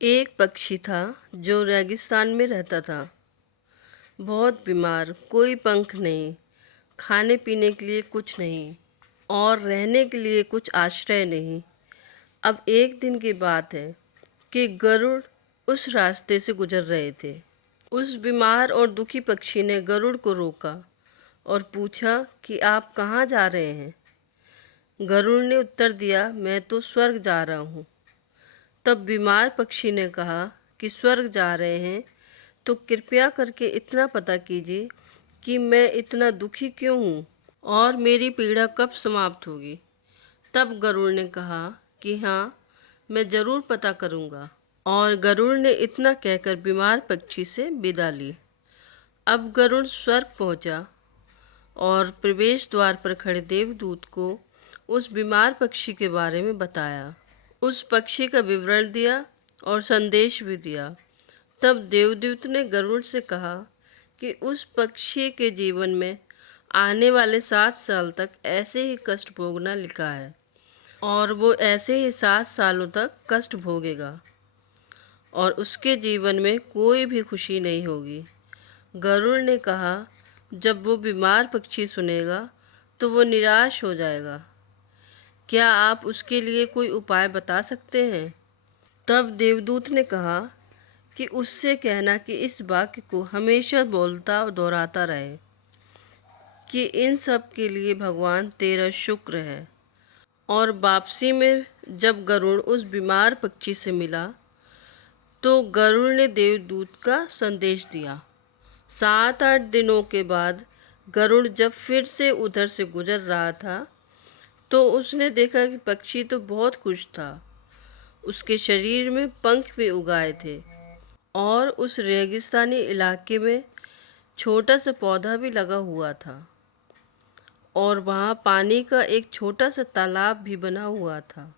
एक पक्षी था जो रेगिस्तान में रहता था। बहुत बीमार, कोई पंख नहीं, खाने पीने के लिए कुछ नहीं और रहने के लिए कुछ आश्रय नहीं। अब एक दिन की बात है कि गरुड़ उस रास्ते से गुजर रहे थे। उस बीमार और दुखी पक्षी ने गरुड़ को रोका और पूछा कि आप कहाँ जा रहे हैं। गरुड़ ने उत्तर दिया, मैं तो स्वर्ग जा रहा हूँ। तब बीमार पक्षी ने कहा कि स्वर्ग जा रहे हैं तो कृपया करके इतना पता कीजिए कि मैं इतना दुखी क्यों हूँ और मेरी पीड़ा कब समाप्त होगी। तब गरुड़ ने कहा कि हाँ, मैं ज़रूर पता करूँगा। और गरुड़ ने इतना कहकर बीमार पक्षी से विदा ली। अब गरुड़ स्वर्ग पहुँचा और प्रवेश द्वार पर खड़े देवदूत को उस बीमार पक्षी के बारे में बताया। उस पक्षी का विवरण दिया और संदेश भी दिया। तब देवदूत ने गरुड़ से कहा कि उस पक्षी के जीवन में आने वाले 7 साल तक ऐसे ही कष्ट भोगना लिखा है और वो ऐसे ही 7 सालों तक कष्ट भोगेगा और उसके जीवन में कोई भी खुशी नहीं होगी। गरुड़ ने कहा, जब वो बीमार पक्षी सुनेगा तो वो निराश हो जाएगा। क्या आप उसके लिए कोई उपाय बता सकते हैं? तब देवदूत ने कहा कि उससे कहना कि इस वाक्य को हमेशा बोलता और दोहराता रहे कि इन सब के लिए भगवान तेरा शुक्र है। और वापसी में जब गरुड़ उस बीमार पक्षी से मिला तो गरुड़ ने देवदूत का संदेश दिया। 7-8 दिनों के बाद गरुड़ जब फिर से उधर से गुजर रहा था तो उसने देखा कि पक्षी तो बहुत खुश था। उसके शरीर में पंख भी उगाए थे और उस रेगिस्तानी इलाके में छोटा सा पौधा भी लगा हुआ था और वहाँ पानी का एक छोटा सा तालाब भी बना हुआ था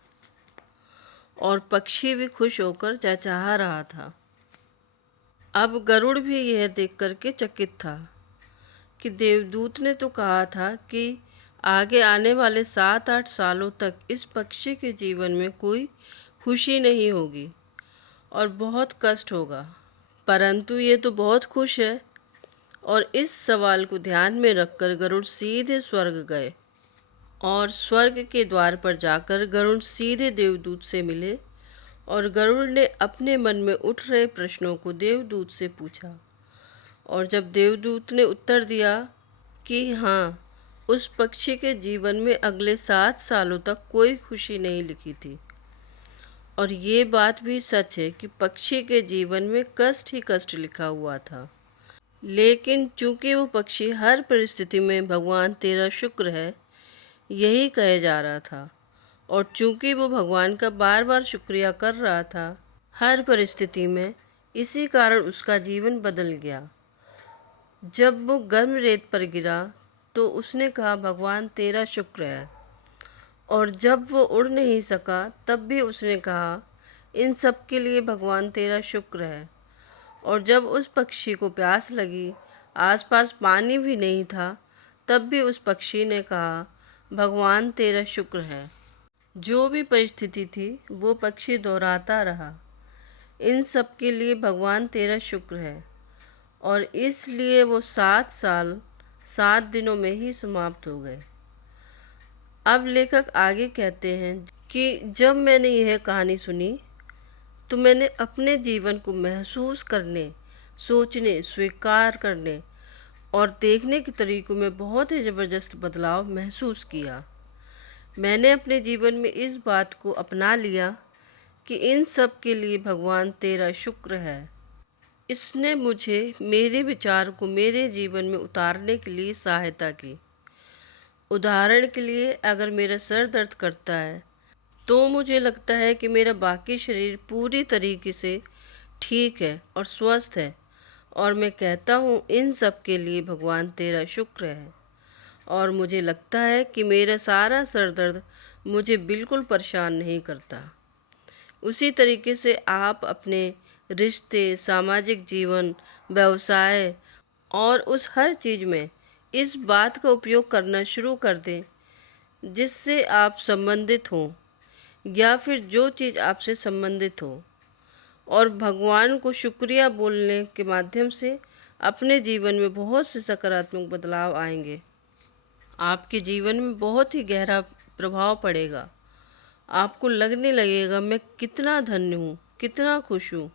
और पक्षी भी खुश होकर चहचहा रहा था। अब गरुड़ भी यह देख कर के चकित था कि देवदूत ने तो कहा था कि आगे आने वाले 7-8 सालों तक इस पक्षी के जीवन में कोई खुशी नहीं होगी और बहुत कष्ट होगा, परंतु ये तो बहुत खुश है। और इस सवाल को ध्यान में रखकर गरुड़ सीधे स्वर्ग गए और स्वर्ग के द्वार पर जाकर गरुड़ सीधे देवदूत से मिले और गरुड़ ने अपने मन में उठ रहे प्रश्नों को देवदूत से पूछा। और जब देवदूत ने उत्तर दिया कि हाँ, उस पक्षी के जीवन में अगले 7 सालों तक कोई खुशी नहीं लिखी थी और ये बात भी सच है कि पक्षी के जीवन में कष्ट ही कष्ट लिखा हुआ था, लेकिन चूंकि वो पक्षी हर परिस्थिति में भगवान तेरा शुक्र है यही कहे जा रहा था और चूंकि वो भगवान का बार बार शुक्रिया कर रहा था हर परिस्थिति में, इसी कारण उसका जीवन बदल गया। जब वो गर्म रेत पर गिरा तो उसने कहा, भगवान तेरा शुक्र है। और जब वो उड़ नहीं सका तब भी उसने कहा, इन सब के लिए भगवान तेरा शुक्र है। और जब उस पक्षी को प्यास लगी, आसपास पानी भी नहीं था, तब भी उस पक्षी ने कहा, भगवान तेरा शुक्र है। जो भी परिस्थिति थी वो पक्षी दोहराता रहा, इन सब के लिए भगवान तेरा शुक्र है। और इसलिए वो 7 साल 7 दिनों में ही समाप्त हो गए। अब लेखक आगे कहते हैं कि जब मैंने यह कहानी सुनी तो मैंने अपने जीवन को महसूस करने, सोचने, स्वीकार करने और देखने के तरीकों में बहुत ही ज़बरदस्त बदलाव महसूस किया। मैंने अपने जीवन में इस बात को अपना लिया कि इन सब के लिए भगवान तेरा शुक्र है। इसने मुझे मेरे विचार को मेरे जीवन में उतारने के लिए सहायता की। उदाहरण के लिए, अगर मेरा सर दर्द करता है तो मुझे लगता है कि मेरा बाकी शरीर पूरी तरीके से ठीक है और स्वस्थ है और मैं कहता हूँ इन सब के लिए भगवान तेरा शुक्र है। और मुझे लगता है कि मेरा सारा सर दर्द मुझे बिल्कुल परेशान नहीं करता। उसी तरीके से आप अपने रिश्ते, सामाजिक जीवन, व्यवसाय और उस हर चीज़ में इस बात का उपयोग करना शुरू कर दें जिससे आप संबंधित हों या फिर जो चीज़ आपसे संबंधित हो, और भगवान को शुक्रिया बोलने के माध्यम से अपने जीवन में बहुत से सकारात्मक बदलाव आएंगे। आपके जीवन में बहुत ही गहरा प्रभाव पड़ेगा। आपको लगने लगेगा मैं कितना धन्य हूँ, कितना खुश हूँ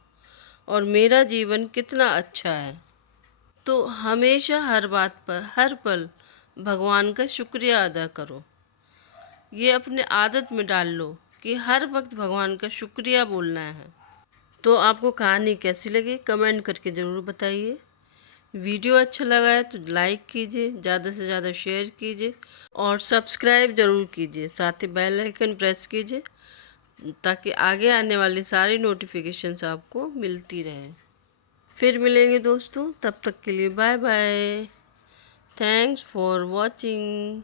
और मेरा जीवन कितना अच्छा है। तो हमेशा हर बात पर, हर पल भगवान का शुक्रिया अदा करो। ये अपने आदत में डाल लो कि हर वक्त भगवान का शुक्रिया बोलना है। तो आपको कहानी कैसी लगी कमेंट करके ज़रूर बताइए। वीडियो अच्छा लगा है तो लाइक कीजिए, ज़्यादा से ज़्यादा शेयर कीजिए और सब्सक्राइब ज़रूर कीजिए। साथ ही बेल आइकन प्रेस कीजिए ताकि आगे आने वाली सारी नोटिफिकेशंस आपको मिलती रहें। फिर मिलेंगे दोस्तों, तब तक के लिए bye bye. Thanks for watching.